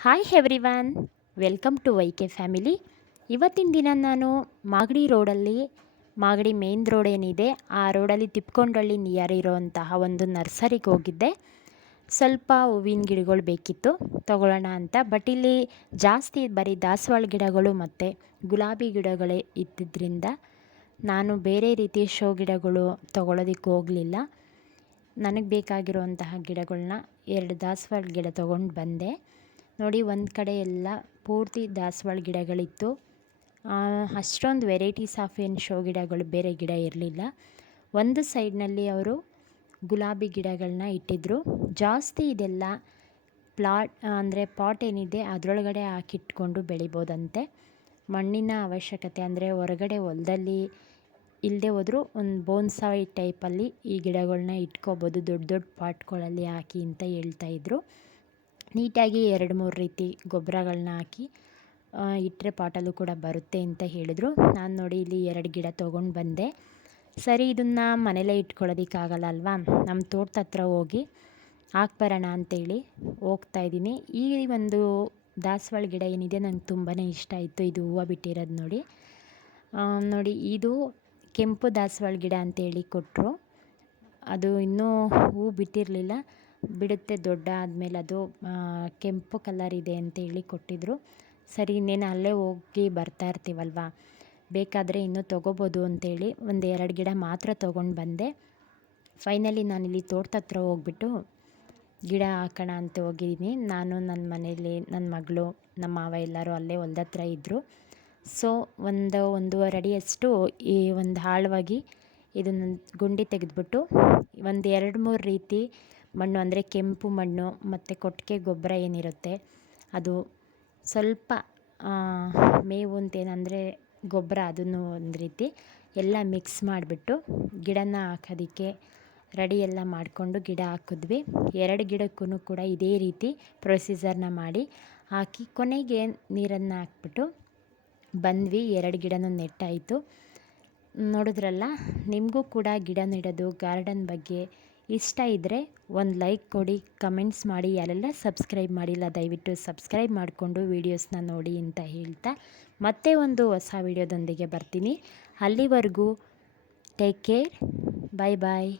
Hi everyone welcome to Y K family ಇವತ್ತಿನ ದಿನ ನಾನು ಮಾಗಡಿ ರೋಡಲ್ಲಿ, ಮಾಗಡಿ ಮೇನ್ ರೋಡ್ ಏನಿದೆ, ಆ ರೋಡಲ್ಲಿ ತಿಪ್ಕೊಂಡಳ್ಳಿ ನಿಯರ್ ಇರೋವಂತಹ ಒಂದು ನರ್ಸರಿಗೆ ಹೋಗಿದ್ದೆ. ಸ್ವಲ್ಪ ಹೂವಿನ ಗಿಡಗಳು ಬೇಕಿತ್ತು, ತಗೊಳ್ಳೋಣ ಅಂತ. ಬಟ್ ಇಲ್ಲಿ ಜಾಸ್ತಿ ಬರೀ ದಾಸವಾಳ ಗಿಡಗಳು ಮತ್ತು ಗುಲಾಬಿ ಗಿಡಗಳೇ ಇದ್ದಿದ್ದರಿಂದ ನಾನು ಬೇರೆ ರೀತಿಯ ಶೋ ಗಿಡಗಳು ತೊಗೊಳೋದಕ್ಕೆ ಹೋಗಲಿಲ್ಲ. ನನಗೆ ಬೇಕಾಗಿರುವಂತಹ ಗಿಡಗಳನ್ನ ಎರಡು ದಾಸವಾಳ ಗಿಡ ತೊಗೊಂಡು ಬಂದೆ. ನೋಡಿ, ಒಂದು ಕಡೆ ಎಲ್ಲ ಪೂರ್ತಿ ದಾಸವಾಳ ಗಿಡಗಳಿತ್ತು. ಅಷ್ಟೊಂದು ವೆರೈಟೀಸ್ ಆಫ್ ಏನು ಶೋ ಗಿಡಗಳು ಬೇರೆ ಗಿಡ ಇರಲಿಲ್ಲ. ಒಂದು ಸೈಡ್ನಲ್ಲಿ ಅವರು ಗುಲಾಬಿ ಗಿಡಗಳನ್ನ ಇಟ್ಟಿದ್ದರು ಜಾಸ್ತಿ ಇದೆಲ್ಲ ಪ್ಲಾಟ್, ಅಂದರೆ ಪಾಟ್ ಏನಿದೆ ಅದರೊಳಗಡೆ ಹಾಕಿಟ್ಕೊಂಡು ಬೆಳಿಬೋದಂತೆ. ಮಣ್ಣಿನ ಅವಶ್ಯಕತೆ, ಅಂದರೆ ಹೊರಗಡೆ ಹೊಲದಲ್ಲಿ ಇಲ್ಲದೆ ಹೋದರೂ ಒಂದು ಬೋನ್ಸಾಯಿ ಟೈಪಲ್ಲಿ ಈ ಗಿಡಗಳನ್ನ ಇಟ್ಕೋಬೋದು, ದೊಡ್ಡ ದೊಡ್ಡ ಪಾಟ್ಗಳಲ್ಲಿ ಹಾಕಿ ಅಂತ ಹೇಳ್ತಾಯಿದ್ರು ನೀಟಾಗಿ ಎರಡು ಮೂರು ರೀತಿ ಗೊಬ್ಬರಗಳನ್ನ ಹಾಕಿ ಇಟ್ಟರೆ ಪಾಟಲ್ಲೂ ಕೂಡ ಬರುತ್ತೆ ಅಂತ ಹೇಳಿದ್ರು. ನಾನು ನೋಡಿ ಇಲ್ಲಿ ಎರಡು ಗಿಡ ತೊಗೊಂಡು ಬಂದೆ. ಸರಿ, ಇದನ್ನು ಮನೇಲೇ ಇಟ್ಕೊಳ್ಳೋದಕ್ಕಾಗಲ್ಲ ಅಲ್ವಾ? ನಮ್ಮ ತೋಟದ ಹತ್ರ ಹೋಗಿ ಹಾಕ್ಬರೋಣ ಅಂತೇಳಿ ಹೋಗ್ತಾ ಇದ್ದೀನಿ. ಈ ಒಂದು ದಾಸವಾಳ ಗಿಡ ಏನಿದೆ ನಂಗೆ ತುಂಬಾ ಇಷ್ಟ ಆಯಿತು, ಇದು ಹೂವು ಬಿಟ್ಟಿರೋದು ನೋಡಿ. ನೋಡಿ, ಇದು ಕೆಂಪು ದಾಸವಾಳ ಗಿಡ ಅಂತೇಳಿ ಕೊಟ್ಟರು ಅದು ಇನ್ನೂ ಹೂ ಬಿಟ್ಟಿರಲಿಲ್ಲ. ಬಿಡುತ್ತೆ, ದೊಡ್ಡ ಆದಮೇಲೆ ಅದು ಕೆಂಪು ಕಲರ್ ಇದೆ ಅಂತ ಹೇಳಿ ಕೊಟ್ಟಿದ್ದರು ಸರಿ, ಇನ್ನೇನು ಅಲ್ಲೇ ಹೋಗಿ ಬರ್ತಾ ಇರ್ತೀವಲ್ವ? ಬೇಕಾದರೆ ಇನ್ನೂ ತೊಗೋಬೋದು ಅಂತೇಳಿ ಒಂದು ಎರಡು ಗಿಡ ಮಾತ್ರ ತೊಗೊಂಡು ಬಂದೆ. ಫೈನಲಿ ನಾನಿಲ್ಲಿ ತೋಟದ ಹತ್ರ ಹೋಗ್ಬಿಟ್ಟು ಗಿಡ ಹಾಕೋಣ ಅಂತ ಹೋಗಿದ್ದೀನಿ. ನಾನು ನನ್ನ ಮನೇಲಿ ನನ್ನ ಮಗಳು ನಮ್ಮ ಮಾವ ಎಲ್ಲರೂ ಅಲ್ಲೇ ಹೊಲ್ದ ಹತ್ರ ಇದ್ದರು ಸೊ ಒಂದು ಒಂದೂವರೆ ಅಡಿಯಷ್ಟು ಈ ಒಂದು ಆಳವಾಗಿ ಇದನ್ನು ಗುಂಡಿ ತೆಗೆದ್ಬಿಟ್ಟು ಒಂದು ಎರಡು ಮೂರು ರೀತಿ ಮಣ್ಣು ಅಂದರೆ ಕೆಂಪು ಮಣ್ಣು ಮತ್ತು ಕೊಟ್ಟಿಗೆ ಗೊಬ್ಬರ ಏನಿರುತ್ತೆ, ಅದು ಸ್ವಲ್ಪ ಮೇವು ಅಂತೇನಂದರೆ ಗೊಬ್ಬರ ಅದನ್ನು ಒಂದು ರೀತಿ ಎಲ್ಲ ಮಿಕ್ಸ್ ಮಾಡಿಬಿಟ್ಟು ಗಿಡನ ಹಾಕೋದಕ್ಕೆ ರೆಡಿ ಎಲ್ಲ ಮಾಡಿಕೊಂಡು ಗಿಡ ಹಾಕಿದ್ವಿ. ಎರಡು ಗಿಡಕ್ಕೂ ಕೂಡ ಇದೇ ರೀತಿ ಪ್ರೊಸೀಜರ್ನ ಮಾಡಿ ಹಾಕಿ ಕೊನೆಗೆ ನೀರನ್ನು ಹಾಕ್ಬಿಟ್ಟು ಬಂದ್ವಿ. ಎರಡು ಗಿಡನೂ ನೆಟ್ಟಾಯಿತು. ನೋಡಿದ್ರಲ್ಲ, ನಿಮಗೂ ಕೂಡ ಗಿಡ ನೆಡೋದು ಗಾರ್ಡನ್ ಬಗ್ಗೆ ಇಷ್ಟ ಇದ್ದರೆ ಒಂದು ಲೈಕ್ ಕೊಡಿ ಕಮೆಂಟ್ಸ್ ಮಾಡಿ, ಯಾರೆಲ್ಲ ಸಬ್ಸ್ಕ್ರೈಬ್ ಮಾಡಿಲ್ಲ, ದಯವಿಟ್ಟು ಸಬ್ಸ್ಕ್ರೈಬ್ ಮಾಡಿಕೊಂಡು ವೀಡಿಯೋಸ್ನ ನೋಡಿ ಅಂತ ಹೇಳ್ತಾ ಮತ್ತೆ ಒಂದು ಹೊಸ ವೀಡಿಯೋದೊಂದಿಗೆ ಬರ್ತೀನಿ. ಅಲ್ಲಿವರೆಗೂ ಟೇಕ್ ಕೇರ್ ಬಾಯ್ ಬಾಯ್